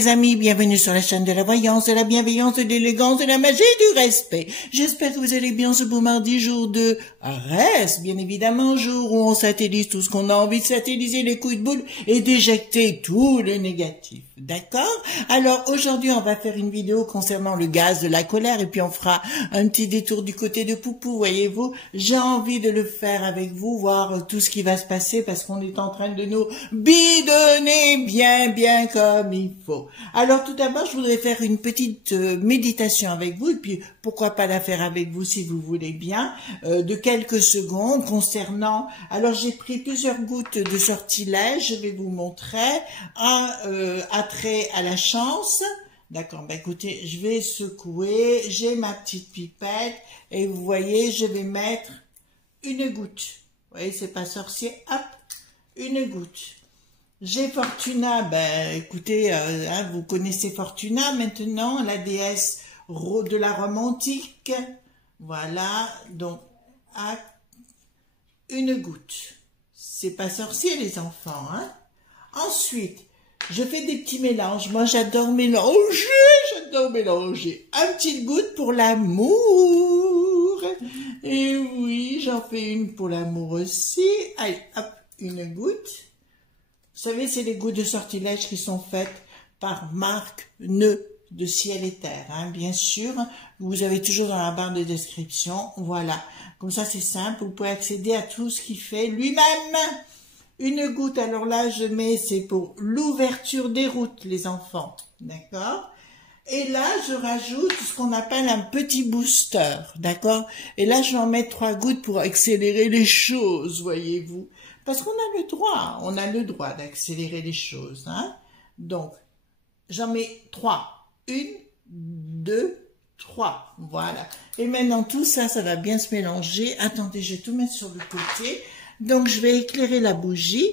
mes amis, bienvenue sur la chaîne de la voyance, de la bienveillance, de l'élégance, de la magie et du respect. J'espère que vous allez bien ce beau mardi, jour de Arès, bien évidemment, jour où on satellise tout ce qu'on a envie de satelliser, les coups de boule, et d'éjecter tout le négatif. D'accord? Alors aujourd'hui, on va faire une vidéo concernant le gaz de la colère, et puis on fera un petit détour du côté de Poupou, voyez-vous. J'ai envie de le faire avec vous, voir tout ce qui va se passer, parce qu'on est en train de nous bidonner bien comme il faut. Alors tout d'abord, je voudrais faire une petite méditation avec vous, et puis pourquoi pas la faire avec vous si vous voulez bien, de quelques secondes concernant... Alors j'ai pris plusieurs gouttes de sortilège, je vais vous montrer. Un attrait à la chance. D'accord, ben écoutez, je vais secouer, j'ai ma petite pipette, et vous voyez, je vais mettre une goutte. Vous voyez, c'est pas sorcier, hop, une goutte. J'ai Fortuna, ben écoutez, vous connaissez Fortuna maintenant, la déesse de la Rome antique. Voilà, donc, une goutte. C'est pas sorcier les enfants, hein. Ensuite, je fais des petits mélanges. Moi, j'adore mélanger. Un petit goutte pour l'amour. Et oui, j'en fais une pour l'amour aussi. Allez, hop, une goutte. Vous savez, c'est les gouttes de sortilège qui sont faites par Marc Neu de Ciel et Terre, hein, bien sûr. Vous avez toujours dans la barre de description. Voilà. Comme ça, c'est simple. Vous pouvez accéder à tout ce qu'il fait lui-même. Une goutte, alors là, je mets, c'est pour l'ouverture des routes, les enfants. D'accord? Et là, je rajoute ce qu'on appelle un petit booster. D'accord? Et là, je vais en mettre 3 gouttes pour accélérer les choses, voyez-vous. Parce qu'on a le droit d'accélérer les choses, hein. Donc, j'en mets 3. 1, 2, 3. Voilà. Et maintenant, tout ça, ça va bien se mélanger. Attendez, je vais tout mettre sur le côté. Donc, je vais éclairer la bougie,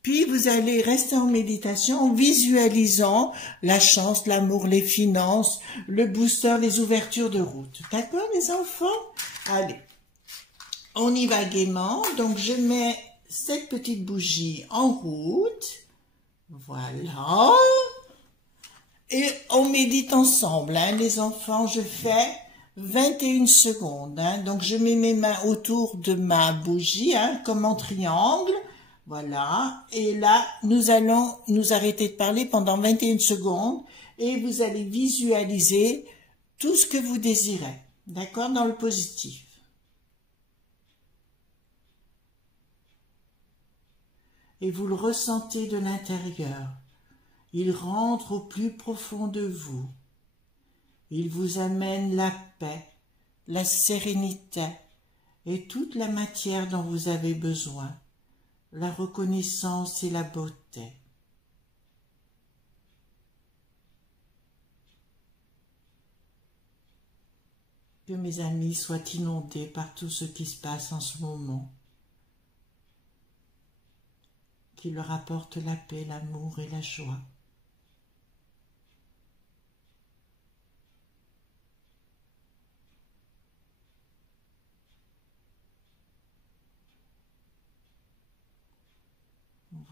puis vous allez rester en méditation en visualisant la chance, l'amour, les finances, le booster, les ouvertures de route. D'accord, les enfants? Allez, on y va gaiement. Donc, je mets cette petite bougie en route. Voilà. Et on médite ensemble, hein, les enfants. Je fais 21 secondes, hein. Donc je mets mes mains autour de ma bougie, hein, comme en triangle, voilà, et là nous allons nous arrêter de parler pendant 21 secondes, et vous allez visualiser tout ce que vous désirez, d'accord, dans le positif. Et vous le ressentez de l'intérieur, il rentre au plus profond de vous. Il vous amène la paix, la sérénité et toute la matière dont vous avez besoin, la reconnaissance et la beauté. Que mes amis soient inondés par tout ce qui se passe en ce moment, qui leur apporte la paix, l'amour et la joie.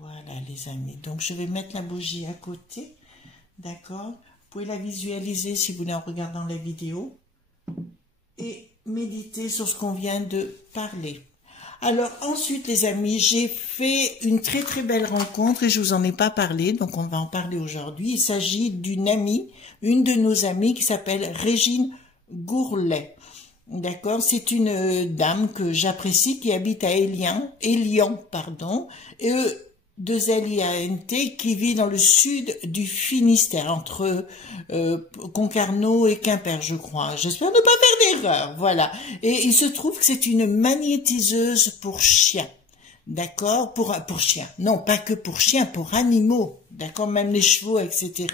Voilà les amis, donc je vais mettre la bougie à côté, d'accord? Vous pouvez la visualiser si vous voulez en regardant la vidéo et méditer sur ce qu'on vient de parler. Alors ensuite les amis, j'ai fait une très belle rencontre et je vous en ai pas parlé, donc on va en parler aujourd'hui. Il s'agit d'une amie, une de nos amies qui s'appelle Régine Gourlet. D'accord, c'est une dame que j'apprécie qui habite à Élian, pardon, et E2LIANT, qui vit dans le sud du Finistère, entre Concarneau et Quimper, je crois. J'espère ne pas faire d'erreur, voilà. Et il se trouve que c'est une magnétiseuse pour chiens. D'accord, pour chiens. Non, pas que pour chiens, pour animaux. D'accord, même les chevaux, etc.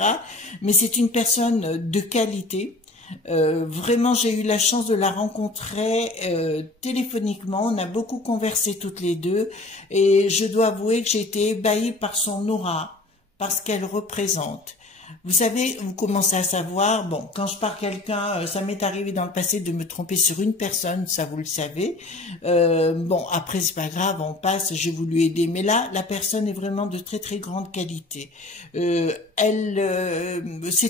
Mais c'est une personne de qualité. Vraiment, j'ai eu la chance de la rencontrer téléphoniquement. On a beaucoup conversé toutes les deux et je dois avouer que j'ai été ébahie par son aura, par ce qu'elle représente. Vous savez, vous commencez à savoir, bon, quand je parle quelqu'un, ça m'est arrivé dans le passé de me tromper sur une personne, ça vous le savez. Bon, après c'est pas grave, on passe, j'ai voulu aider, mais là, la personne est vraiment de très très grande qualité. C'est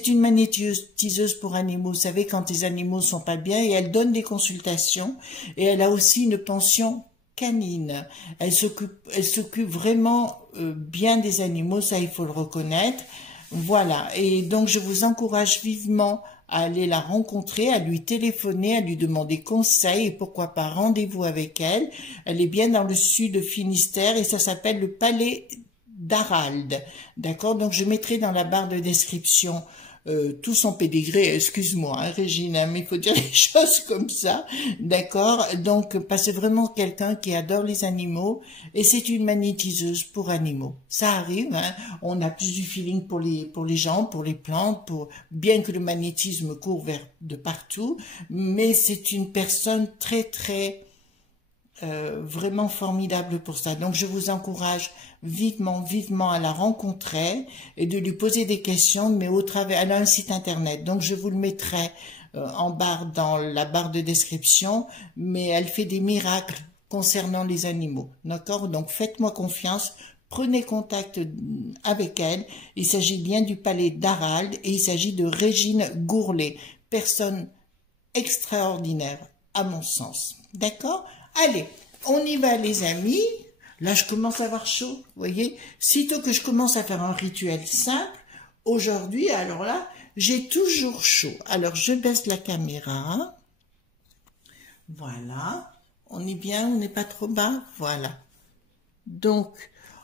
une magnétiseuse pour animaux. Vous savez, quand les animaux sont pas bien, et elle donne des consultations, et elle a aussi une pension canine. Elle s'occupe vraiment bien des animaux, ça il faut le reconnaître. Voilà, et donc je vous encourage vivement à aller la rencontrer, à lui téléphoner, à lui demander conseil et pourquoi pas rendez-vous avec elle. Elle est bien dans le sud de Finistère et ça s'appelle le Palais d'Arald. D'accord, donc je mettrai dans la barre de description tout son pédigré, excuse-moi, hein, Régine, hein, mais il faut dire les choses comme ça, d'accord? Donc, parce que c'est vraiment quelqu'un qui adore les animaux, et c'est une magnétiseuse pour animaux. Ça arrive, hein, on a plus du feeling pour les gens, pour les plantes, bien que le magnétisme court vers de partout, mais c'est une personne très, très, vraiment formidable pour ça. Donc, je vous encourage vivement, vivement à la rencontrer et de lui poser des questions, mais au travers, elle a un site internet, donc je vous le mettrai en barre dans la barre de description, mais elle fait des miracles concernant les animaux, d'accord? Donc, faites-moi confiance, prenez contact avec elle. Il s'agit bien du Palais d'Arald et il s'agit de Régine Gourlet, personne extraordinaire, à mon sens, d'accord? Allez, on y va les amis. Là, je commence à avoir chaud, vous voyez. Sitôt que je commence à faire un rituel simple, aujourd'hui, alors là, j'ai toujours chaud. Alors, je baisse la caméra. Voilà. On est bien, on n'est pas trop bas. Voilà. Donc,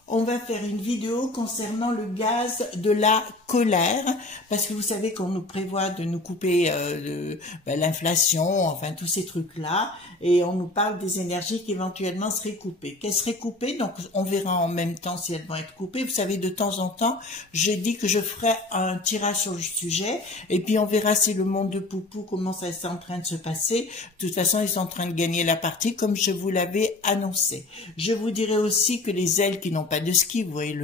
on va faire une vidéo concernant le gaz de la colère, parce que vous savez qu'on nous prévoit de nous couper l'inflation, enfin tous ces trucs-là, et on nous parle des énergies qui éventuellement seraient coupées. Qu'elles seraient coupées, donc on verra en même temps si elles vont être coupées. Vous savez, de temps en temps, je dis que je ferai un tirage sur le sujet, et puis on verra si le monde de Poupou, comment ça est en train de se passer. De toute façon, ils sont en train de gagner la partie, comme je vous l'avais annoncé. Je vous dirai aussi que les ailes qui n'ont pas de ski, vous voyez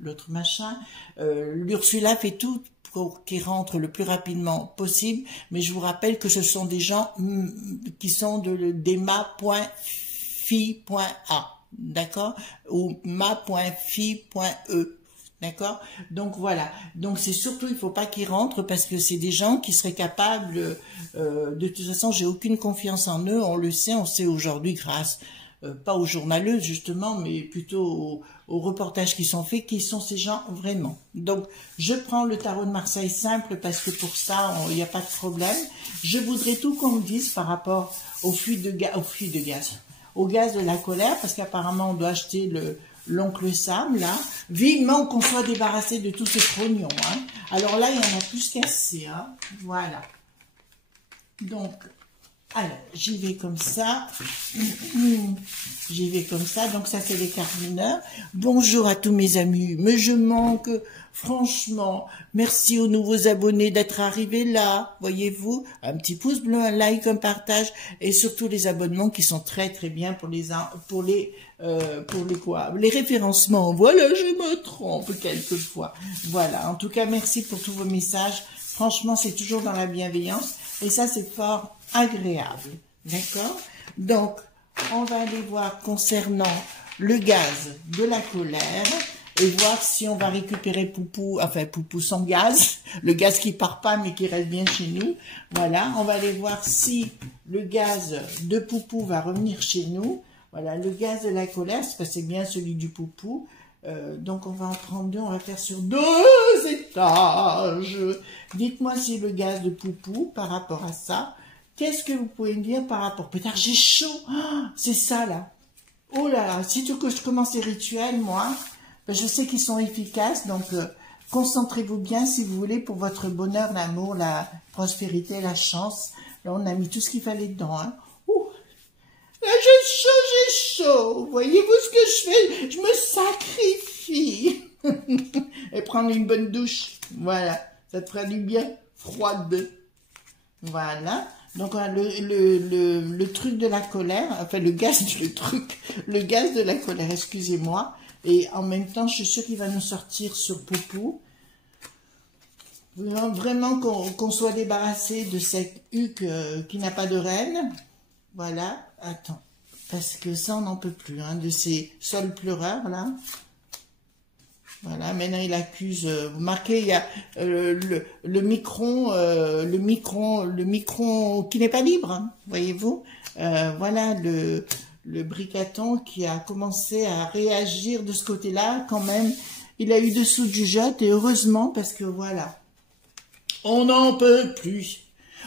l'autre machin, l'Ursula fait tout pour qu'ils rentrent le plus rapidement possible, mais je vous rappelle que ce sont des gens qui sont des ma.fi.a, d'accord, ou ma.fi.e. D'accord? Donc voilà. Donc c'est surtout, il faut pas qu'ils rentrent parce que c'est des gens qui seraient capables, de toute façon, j'ai aucune confiance en eux, on sait aujourd'hui grâce pas aux journaleuses justement, mais plutôt aux reportages qui sont faits, qui sont ces gens vraiment. Donc, je prends le tarot de Marseille simple parce que pour ça, il n'y a pas de problème. Je voudrais tout qu'on me dise par rapport au au gaz de la colère, parce qu'apparemment, on doit acheter l'oncle Sam, là. Vivement qu'on soit débarrassé de tous ces trognons, hein. Alors là, il y en a plus qu'assez, hein. Voilà. Donc, alors, j'y vais comme ça. J'y vais comme ça. Donc, ça, c'est les cartes mineures. Bonjour à tous mes amis. Mais je manque, franchement. Merci aux nouveaux abonnés d'être arrivés là. Voyez-vous, un petit pouce bleu, un like, un partage. Et surtout les abonnements qui sont très, très bien pour les référencements. Voilà, je me trompe quelquefois. Voilà. En tout cas, merci pour tous vos messages. Franchement, c'est toujours dans la bienveillance. Et ça, c'est fort agréable. D'accord? Donc, on va aller voir concernant le gaz de la colère et voir si on va récupérer Poupou, enfin Poupou sans gaz, le gaz qui part pas mais qui reste bien chez nous. Voilà, on va aller voir si le gaz de Poupou va revenir chez nous. Voilà, le gaz de la colère, c'est bien celui du Poupou. Donc on va en prendre deux, on va faire sur 2 étages. Dites-moi si le gaz de Poupou par rapport à ça, qu'est-ce que vous pouvez me dire par rapport? Peut-être j'ai chaud, oh, c'est ça là. Oh là là, sitôt que je commence les rituels, moi, ben, je sais qu'ils sont efficaces, donc concentrez-vous bien si vous voulez pour votre bonheur, l'amour, la prospérité, la chance. Là on a mis tout ce qu'il fallait dedans, hein. Là, j'ai chaud. Voyez-vous ce que je fais? Je me sacrifie. Et prendre une bonne douche. Voilà. Ça te fera du bien. Froide. Voilà. Donc, le truc de la colère, enfin, le gaz de la colère, excusez-moi. Et en même temps, je suis sûre qu'il va nous sortir sur Poupou. Vraiment qu'on soit débarrassé de cette huque qui n'a pas de reine. Voilà, attends, parce que ça on n'en peut plus, hein, de ces sols pleureurs là. Voilà, maintenant il accuse, vous marquez, il y a le micron qui n'est pas libre, hein, voyez-vous. Voilà le bricaton qui a commencé à réagir de ce côté-là, quand même. Il a eu dessous du jot, et heureusement, parce que voilà, on n'en peut plus.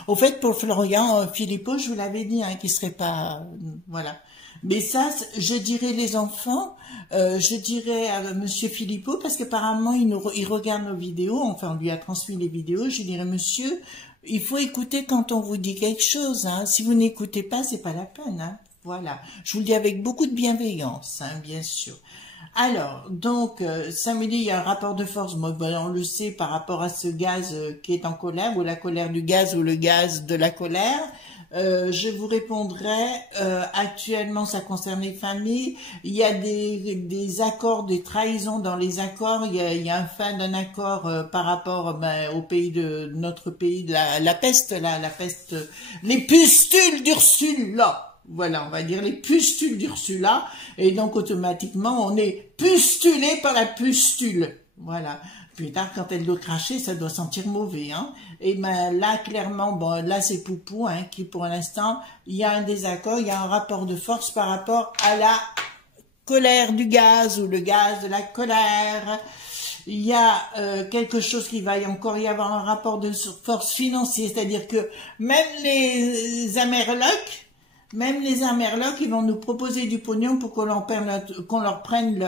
Au fait, pour Florian Philippot, je vous l'avais dit, hein, qu'il serait pas, voilà. Mais ça, je dirais les enfants, je dirais à Monsieur Philippot, parce qu'apparemment il regarde nos vidéos, enfin on lui a transmis les vidéos, je dirais Monsieur, il faut écouter quand on vous dit quelque chose, hein. Si vous n'écoutez pas, c'est pas la peine, hein. Voilà, je vous le dis avec beaucoup de bienveillance, hein, bien sûr. Alors, donc, samedi, il y a un rapport de force, moi, ben, on le sait par rapport à ce gaz qui est en colère, ou la colère du gaz, ou le gaz de la colère. Je vous répondrai, actuellement, ça concerne les familles. Il y a des accords, des trahisons dans les accords. Il y a un fin d'un accord par rapport au pays de notre pays, la peste, là, la peste, les pustules d'Ursula. Voilà, on va dire les pustules d'Ursula, et donc automatiquement on est pustulé par la pustule. Voilà. Plus tard, quand elle doit cracher, ça doit sentir mauvais, hein. Et ben là, clairement, bon, là c'est Poupou, hein, qui pour l'instant, il y a un désaccord, il y a un rapport de force par rapport à la colère du gaz ou le gaz de la colère. Il y a quelque chose qui va encore y avoir un rapport de force financière, c'est-à-dire que même les Amerlocs, ils vont nous proposer du pognon pour qu'on leur prenne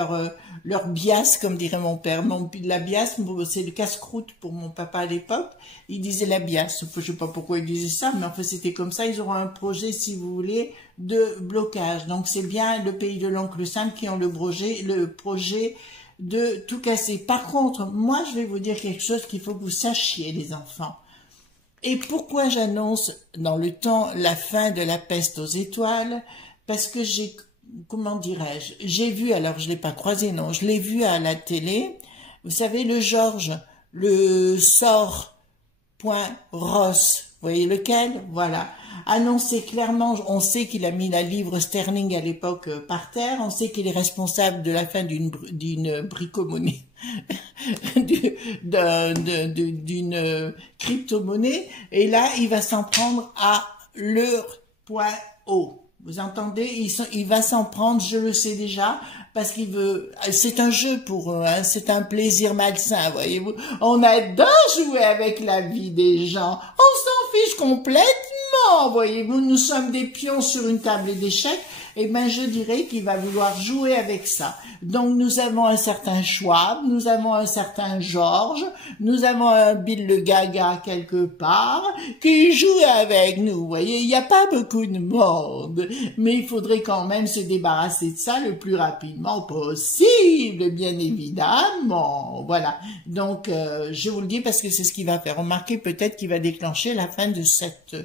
leur bias, comme dirait mon père. La bias, c'est le casse-croûte pour mon papa à l'époque. Il disait la bias. Je sais pas pourquoi il disait ça, mais en fait c'était comme ça. Ils auront un projet, si vous voulez, de blocage. Donc c'est bien le pays de l'oncle Sam qui ont le projet de tout casser. Par contre, moi je vais vous dire quelque chose qu'il faut que vous sachiez, les enfants. Et pourquoi j'annonce dans le temps la fin de la peste aux étoiles? Parce que comment dirais-je, j'ai vu, alors je l'ai pas croisé, non, je l'ai vu à la télé, vous savez, le Georges, le sort.ross, vous voyez lequel? Voilà. Annoncé clairement, on sait qu'il a mis la livre sterling à l'époque par terre, on sait qu'il est responsable de la fin d'une bricomonnaie, d'une crypto-monnaie, et là, il va s'en prendre à l'heure.o. Vous entendez? Il va s'en prendre, je le sais déjà, parce qu'il veut, c'est un jeu pour eux, hein, c'est un plaisir malsain, voyez-vous. On adore jouer avec la vie des gens, on s'en fiche complètement, voyez-vous. Nous sommes des pions sur une table d'échecs, et ben je dirais qu'il va vouloir jouer avec ça. Donc nous avons un certain Schwab, nous avons un certain Georges, nous avons un Bill le Gaga quelque part qui joue avec nous. Vous voyez, il n'y a pas beaucoup de monde, mais il faudrait quand même se débarrasser de ça le plus rapidement possible, bien évidemment. Voilà. Donc je vous le dis parce que c'est ce qu'il va faire. Remarquez peut-être qu'il va déclencher la fin de cette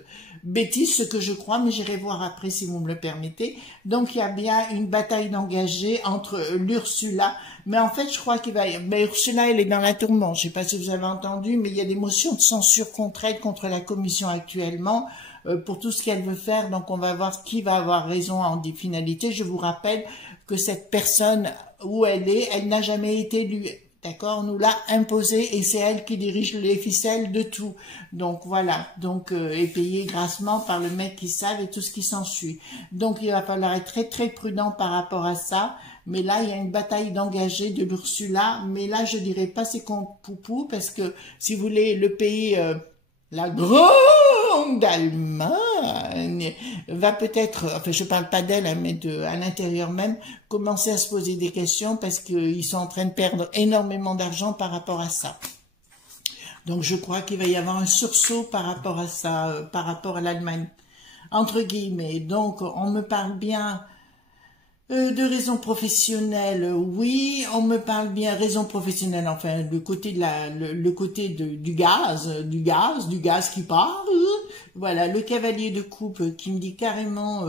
bêtise, ce que je crois, mais j'irai voir après si vous me le permettez. Donc il y a bien une bataille d'engagés entre l'Ursula, mais en fait je crois qu'il va... Ben, Ursula, elle est dans la tourmente, je ne sais pas si vous avez entendu, mais il y a des motions de censure contre elle, contre la commission actuellement, pour tout ce qu'elle veut faire, donc on va voir qui va avoir raison en finalité. Je vous rappelle que cette personne, où elle est, elle n'a jamais été élue. D'accord, on nous l'a imposé et c'est elle qui dirige les ficelles de tout. Donc voilà, donc est payée grassement par le mec qui savent et tout ce qui s'ensuit. Donc il va falloir être très très prudent par rapport à ça. Mais là, il y a une bataille d'engagés de l'Ursula. Mais là, je dirais pas c'est contre Poupou parce que si vous voulez, le pays... la grande Allemagne va peut-être, enfin je parle pas d'elle, hein, mais à l'intérieur même, commencer à se poser des questions parce qu'ils sont en train de perdre énormément d'argent par rapport à ça. Donc je crois qu'il va y avoir un sursaut par rapport à ça, par rapport à l'Allemagne, entre guillemets. Donc on me parle bien de raisons professionnelles, oui, on me parle bien raison professionnelle, enfin le côté du gaz qui parle, voilà, le cavalier de coupe qui me dit carrément,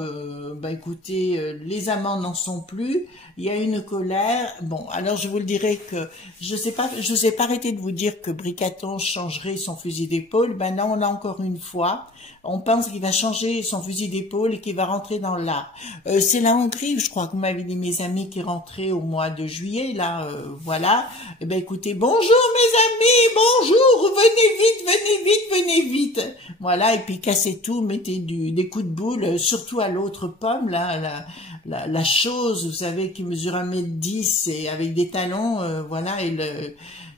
bah écoutez, les amants n'en sont plus. Il y a une colère. Bon, alors je vous le dirai que je sais pas, je vous ai pas arrêté de vous dire que Bricaton changerait son fusil d'épaule. Ben là, on l'a encore une fois. On pense qu'il va changer son fusil d'épaule et qu'il va rentrer dans l'art. C'est la Hongrie, je crois que vous m'avez dit mes amis qui rentraient au mois de juillet. Là, voilà. Eh ben écoutez, bonjour mes amis, bonjour, venez vite, venez vite. Voilà, et puis cassez tout, mettez des coups de boule, surtout à l'autre pomme, là, la chose, vous savez, qui mesure 1,10 m et avec des talons, voilà,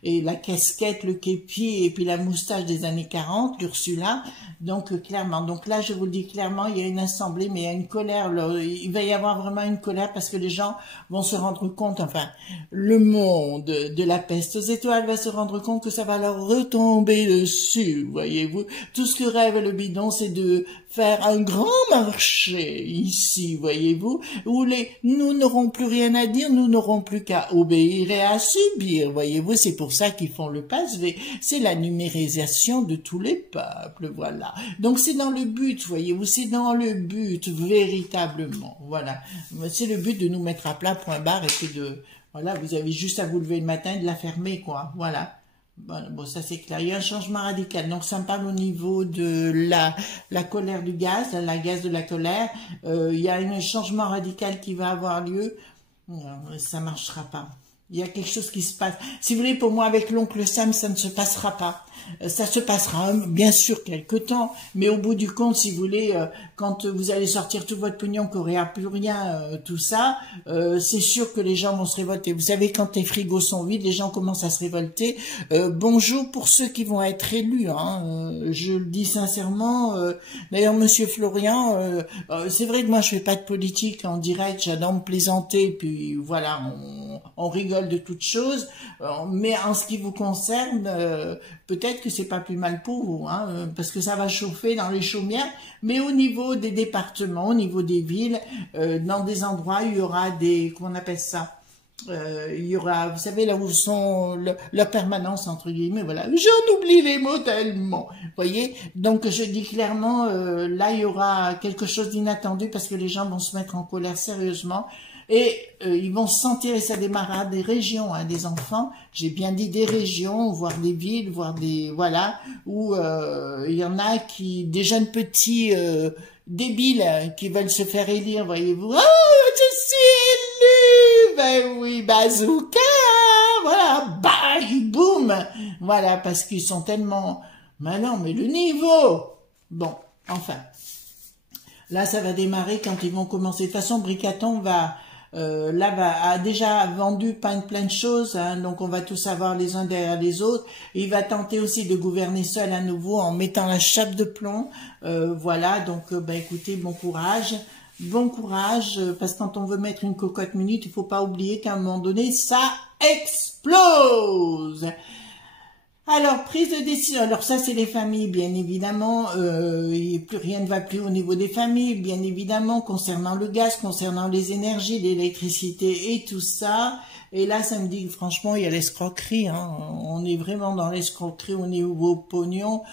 et la casquette, le képi, et puis la moustache des années 40, l'Ursula. Donc, clairement. Donc là, je vous le dis clairement, il y a une assemblée, mais il y a une colère. Là, il va y avoir vraiment une colère parce que les gens vont se rendre compte, enfin, le monde de la peste aux étoiles va se rendre compte que ça va leur retomber dessus, voyez-vous. Tout ce que rêve le bidon, c'est de faire un grand marché ici, voyez-vous, où nous n'aurons plus rien à dire, nous n'aurons plus qu'à obéir et à subir, voyez-vous. C'est pour ça qu'ils font le passe-V. C'est la numérisation de tous les peuples, voilà. Donc c'est dans le but, voyez-vous, c'est dans le but, véritablement, voilà. C'est le but de nous mettre à plat, point barre, et puis voilà, vous avez juste à vous lever le matin et de la fermer, quoi, voilà. Bon, ça c'est clair. Il y a un changement radical. Donc ça me parle au niveau de la colère du gaz, la gaz de la colère. Il y a un changement radical qui va avoir lieu. Ça marchera pas. Il y a quelque chose qui se passe. Si vous voulez, pour moi, avec l'oncle Sam, ça ne se passera pas. Ça se passera, bien sûr, quelque temps, mais au bout du compte, si vous voulez, quand vous allez sortir tout votre pognon, qu'il n'y aura plus rien, tout ça, c'est sûr que les gens vont se révolter. Vous savez, quand les frigos sont vides, les gens commencent à se révolter. Bonjour pour ceux qui vont être élus, hein. Je le dis sincèrement. D'ailleurs, Monsieur Florian, c'est vrai que moi, je fais pas de politique en direct, j'adore me plaisanter, puis voilà, on rigole de toutes choses, mais en ce qui vous concerne, peut-être que c'est pas plus mal pour vous, hein, parce que ça va chauffer dans les chaumières, mais au niveau des départements, au niveau des villes, dans des endroits, il y aura comment on appelle ça, il y aura, vous savez, là où sont leur permanence, entre guillemets, voilà, j'en oublie les mots tellement, voyez, donc je dis clairement, là il y aura quelque chose d'inattendu, parce que les gens vont se mettre en colère sérieusement, et ils vont se sentir, et ça démarrera des régions, hein, des enfants, j'ai bien dit des régions, voire des villes, voire des, voilà, où il y en a des jeunes petits débiles qui veulent se faire élire, voyez-vous. Oh, je suis élu! Ben oui, bazooka! Voilà, bang, boum! Voilà, parce qu'ils sont tellement... Mais non, mais le niveau! Bon, enfin... Là, ça va démarrer quand ils vont commencer. De toute façon, Bricaton a déjà vendu plein de choses, hein, donc on va tous avoir les uns derrière les autres. Il va tenter aussi de gouverner seul à nouveau en mettant la chape de plomb. Voilà, donc écoutez, bon courage. Bon courage, parce que quand on veut mettre une cocotte minute, il faut pas oublier qu'à un moment donné, ça explose. Alors, prise de décision. Alors ça, c'est les familles, bien évidemment. Plus rien ne va plus au niveau des familles, bien évidemment, concernant le gaz, concernant les énergies, l'électricité et tout ça. Et là, ça me dit que franchement, il y a l'escroquerie. Hein. On est vraiment dans l'escroquerie au niveau pognon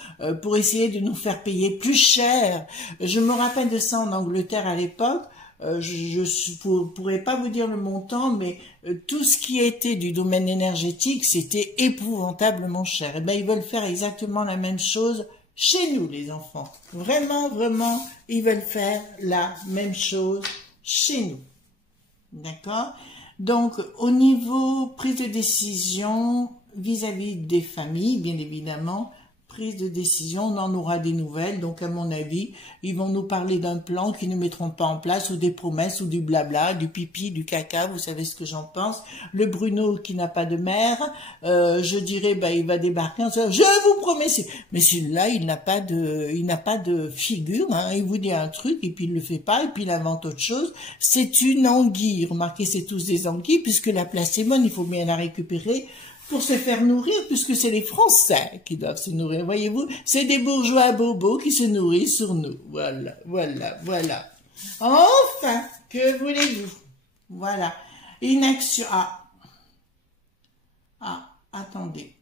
pour essayer de nous faire payer plus cher. Je me rappelle de ça en Angleterre à l'époque. Je pourrais pas vous dire le montant, mais tout ce qui était du domaine énergétique, c'était épouvantablement cher. Et ben, ils veulent faire exactement la même chose chez nous, les enfants. Vraiment, vraiment, ils veulent faire la même chose chez nous. D'accord? Donc, au niveau prise de décision vis-à-vis des familles, bien évidemment, prise de décision, on en aura des nouvelles, donc à mon avis, ils vont nous parler d'un plan qu'ils ne mettront pas en place, ou des promesses, ou du blabla, du pipi, du caca, vous savez ce que j'en pense. Le Bruno qui n'a pas de mère, je dirais, il va débarquer en disant, je vous promets, mais celui-là, il n'a pas de figure, hein, il vous dit un truc, et puis il le fait pas, et puis il invente autre chose. C'est une anguille, remarquez, c'est tous des anguilles, puisque la place est bonne, il faut bien la récupérer, pour se faire nourrir, puisque c'est les Français qui doivent se nourrir, voyez-vous, c'est des bourgeois bobos qui se nourrissent sur nous, voilà, voilà, voilà. Enfin, que voulez-vous? Voilà, inaction, attendez,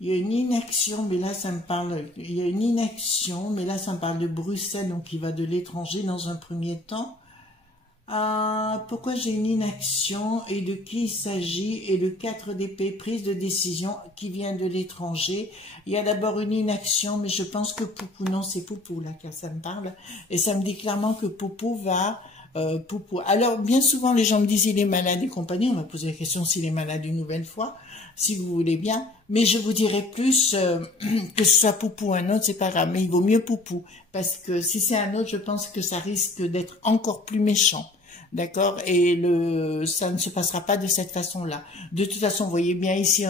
Il y a une inaction, mais là, ça me parle... Il y a une inaction, mais là, ça me parle de Bruxelles, donc il va de l'étranger dans un premier temps. Pourquoi j'ai une inaction et de qui il s'agit? Et le 4 d'épée, prise de décision qui vient de l'étranger. Il y a d'abord une inaction, mais je pense que Poupou, non, c'est Poupou là que ça me parle. Et ça me dit clairement que Poupou va... Poupou. Alors, bien souvent, les gens me disent il est malade et compagnie. On va poser la question s'il est malade une nouvelle fois, si vous voulez bien. Mais je vous dirai plus que ce soit Poupou ou un autre, c'est pas grave. Mais il vaut mieux Poupou. Parce que si c'est un autre, je pense que ça risque d'être encore plus méchant. D'accord? Et ça ne se passera pas de cette façon-là. De toute façon, vous voyez bien ici,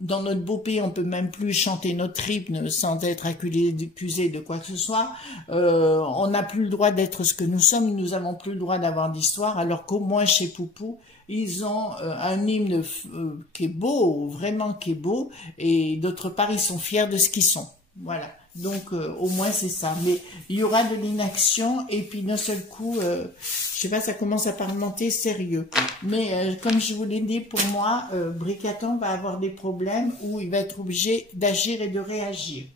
dans notre beau pays, on peut même plus chanter notre hymne sans être accusé de quoi que ce soit. On n'a plus le droit d'être ce que nous sommes. Nous n'avons plus le droit d'avoir d'histoire. Alors qu'au moins chez Poupou, ils ont un hymne qui est beau, vraiment qui est beau. Et d'autre part, ils sont fiers de ce qu'ils sont. Voilà. Donc, au moins, c'est ça. Mais il y aura de l'inaction et puis d'un seul coup, je sais pas, ça commence à parlementer sérieux. Mais comme je vous l'ai dit, pour moi, Bricatan va avoir des problèmes où il va être obligé d'agir et de réagir.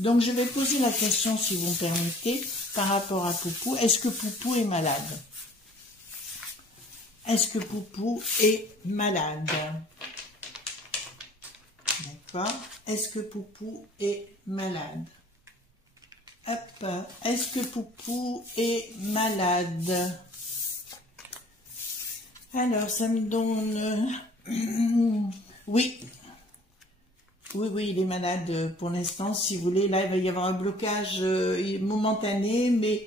Donc, je vais poser la question, si vous me permettez, par rapport à Poupou. Est-ce que Poupou est malade? Est-ce que Poupou est malade? D'accord. Est-ce que Poupou est malade? Hop. Est-ce que Poupou est malade? Alors, ça me donne... Oui. Oui, il est malade pour l'instant. Si vous voulez, là, il va y avoir un blocage momentané, mais...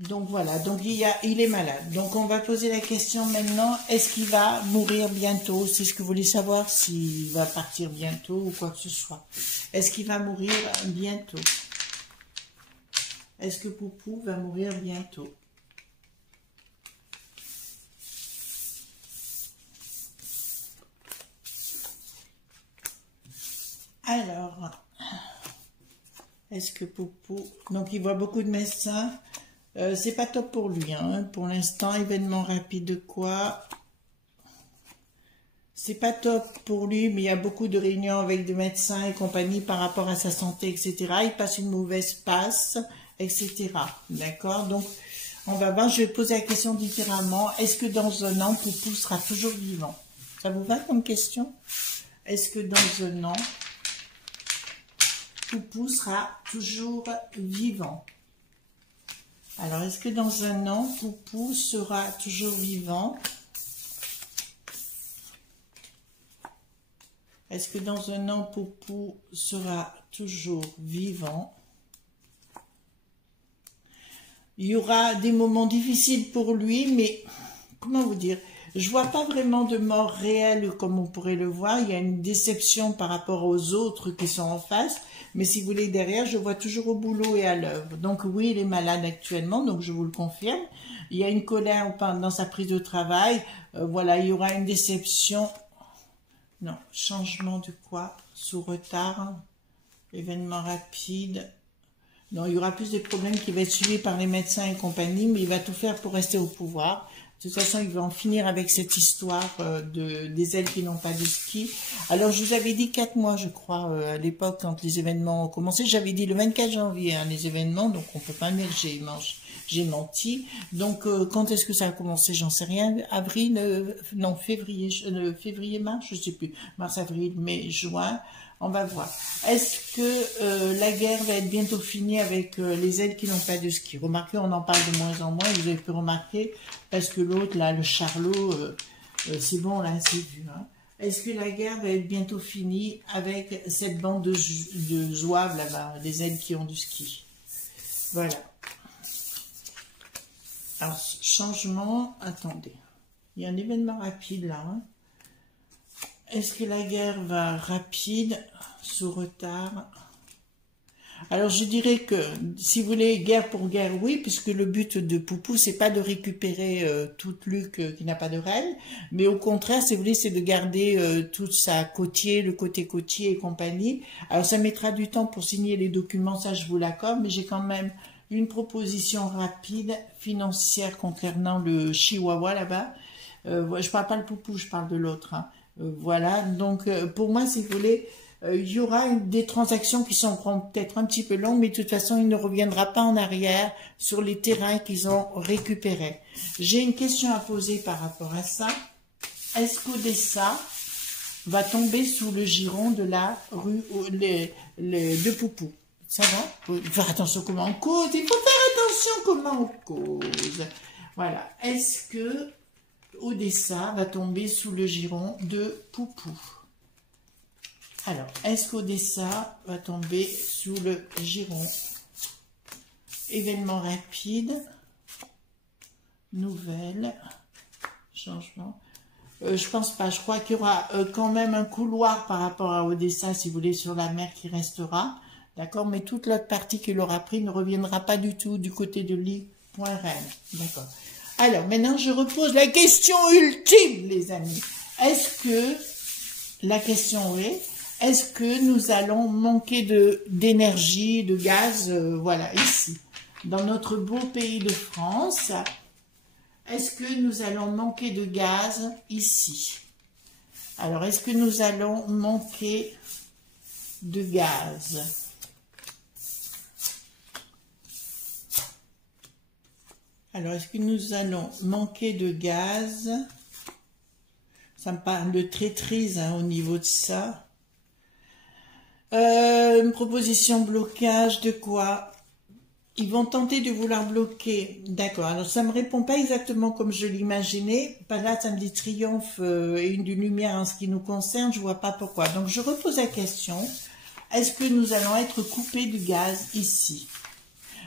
Donc voilà, donc il est malade. Donc on va poser la question maintenant, est-ce qu'il va mourir bientôt? C'est ce que vous voulez savoir, s'il va partir bientôt ou quoi que ce soit. Est-ce qu'il va mourir bientôt? Est-ce que Poupou va mourir bientôt? Alors, est-ce que Poupou... Donc il voit beaucoup de médecins. C'est pas top pour lui, hein. Pour l'instant, événement rapide quoi? C'est pas top pour lui, mais il y a beaucoup de réunions avec des médecins et compagnie par rapport à sa santé, etc. Il passe une mauvaise passe, etc. D'accord? Donc, on va voir, je vais poser la question différemment. Est-ce que dans un an, Poupou sera toujours vivant? Ça vous va comme question? Est-ce que dans un an, Poupou sera toujours vivant? Alors, est-ce que dans un an, Poupou sera toujours vivant? Est-ce que dans un an, Poupou sera toujours vivant? Il y aura des moments difficiles pour lui, mais comment vous dire? Je vois pas vraiment de mort réelle comme on pourrait le voir. Il y a une déception par rapport aux autres qui sont en face. Mais si vous voulez, derrière, je vois toujours au boulot et à l'œuvre. Donc oui, il est malade actuellement, donc je vous le confirme. Il y a une colère dans sa prise de travail. Voilà, il y aura une déception. Non, changement de quoi? Sous retard, événement rapide. Non, il y aura plus de problèmes qui vont être suivis par les médecins et compagnie, mais il va tout faire pour rester au pouvoir. De toute façon, il va en finir avec cette histoire des ailes qui n'ont pas de ski. Alors, je vous avais dit 4 mois, je crois, à l'époque, quand les événements ont commencé. J'avais dit le 24 janvier, hein, les événements, donc on peut pas dire que j'ai menti. Donc, quand est-ce que ça a commencé? J'en sais rien. Avril, non, février, mars, je sais plus. Mars, avril, mai, juin. On va voir. Est-ce que la guerre va être bientôt finie avec les ailes qui n'ont pas de ski? Remarquez, on en parle de moins en moins. Vous avez pu remarquer, parce que l'autre, là, le Charlot, c'est bon, là, c'est vu. Hein. Est-ce que la guerre va être bientôt finie avec cette bande de zouaves là-bas, les ailes qui ont du ski? Voilà. Alors, changement, attendez. Il y a un événement rapide là. Hein. Est-ce que la guerre va rapide, sous retard? Alors je dirais que, si vous voulez, guerre pour guerre, oui, puisque le but de Poupou, c'est pas de récupérer toute Luc qui n'a pas de reine, mais au contraire, si vous voulez, c'est de garder toute sa côtier, le côté côtier et compagnie. Alors ça mettra du temps pour signer les documents, ça je vous l'accorde, mais j'ai quand même une proposition rapide, financière, concernant le Chihuahua là-bas. Je parle pas le Poupou, je parle de l'autre, hein. Voilà, donc pour moi, si vous voulez, il y aura des transactions qui seront peut-être un petit peu longues, mais de toute façon, il ne reviendra pas en arrière sur les terrains qu'ils ont récupérés. J'ai une question à poser par rapport à ça. Est-ce qu'Odessa va tomber sous le giron de la rue de Poupou? Ça va? Il faut faire attention comment on cause. Il faut faire attention comment on cause. Voilà. Est-ce que Odessa va tomber sous le giron de Poupou? Alors, est-ce qu'Odessa va tomber sous le giron? Événement rapide. Nouvelle. Changement. Je pense pas. Je crois qu'il y aura quand même un couloir par rapport à Odessa, si vous voulez, sur la mer qui restera. D'accord? Mais toute l'autre partie qu'il aura pris ne reviendra pas du tout du côté de l'île.Rennes. D'accord? Alors, maintenant, je repose la question ultime, les amis. Est-ce que, la question est, est-ce que nous allons manquer d'énergie, de gaz, voilà, ici, dans notre beau pays de France? Est-ce que nous allons manquer de gaz ici? Alors, est-ce que nous allons manquer de gaz? Alors, est-ce que nous allons manquer de gaz? Ça me parle de traîtrise hein, au niveau de ça. Une proposition blocage de quoi? Ils vont tenter de vouloir bloquer. D'accord. Alors, ça me répond pas exactement comme je l'imaginais. Par là, ça me dit triomphe et une lumière en ce qui nous concerne. Je vois pas pourquoi. Donc, je repose la question. Est-ce que nous allons être coupés du gaz ici?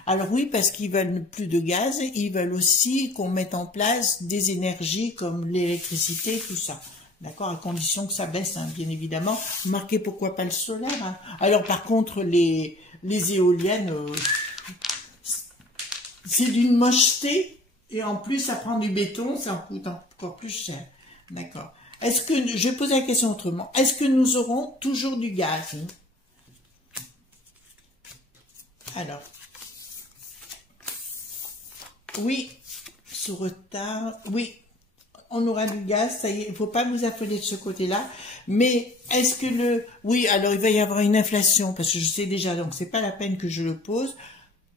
Alors oui, parce qu'ils veulent plus de gaz. Ils veulent aussi qu'on mette en place des énergies comme l'électricité, tout ça. D'accord, à condition que ça baisse, hein, bien évidemment. Marquez pourquoi pas le solaire. Hein. Alors par contre, les éoliennes, c'est d'une mocheté. Et en plus, ça prend du béton, ça en coûte encore plus cher. D'accord. Est-ce que, je vais poser la question autrement. Est-ce que nous aurons toujours du gaz? Hein? Alors, oui, sous retard, oui. On aura du gaz, ça y est, il ne faut pas vous affoler de ce côté-là. Mais est-ce que oui, alors il va y avoir une inflation, parce que je sais déjà, donc c'est pas la peine que je le pose.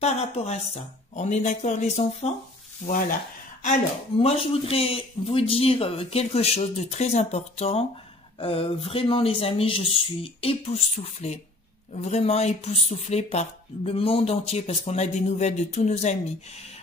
Par rapport à ça, on est d'accord les enfants? Voilà. Alors, moi je voudrais vous dire quelque chose de très important. Vraiment les amis, je suis époustouflée. Vraiment époustouflée par le monde entier, parce qu'on a des nouvelles de tous nos amis.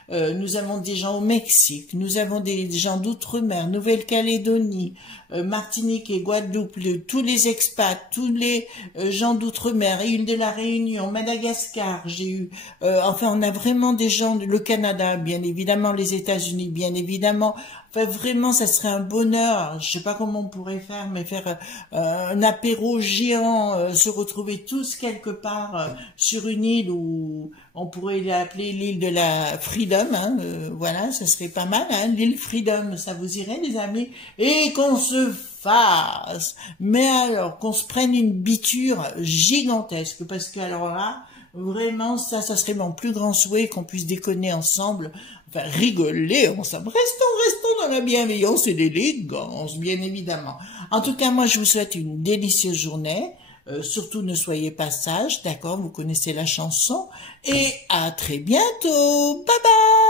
Nous avons des gens au Mexique, nous avons des gens d'outre-mer, Nouvelle-Calédonie, Martinique et Guadeloupe, tous les expats, tous les gens d'outre-mer, île de la Réunion, Madagascar, j'ai eu, enfin on a vraiment des gens, le Canada, bien évidemment, les États-Unis, bien évidemment. Enfin, vraiment, ça serait un bonheur. Je sais pas comment on pourrait faire, mais faire un apéro géant, se retrouver tous quelque part sur une île où on pourrait l'appeler l'île de la Freedom. Hein, voilà, ça serait pas mal. Hein, l'île Freedom, ça vous irait, les amis? Et qu'on se fasse, mais alors qu'on se prenne une biture gigantesque, parce que alors là, vraiment, ça serait mon plus grand souhait qu'on puisse déconner ensemble. Enfin, rigoler ensemble. Restons dans la bienveillance et l'élégance, bien évidemment. En tout cas, moi, je vous souhaite une délicieuse journée. Surtout, ne soyez pas sages, d'accord? Vous connaissez la chanson. Et à très bientôt. Bye bye!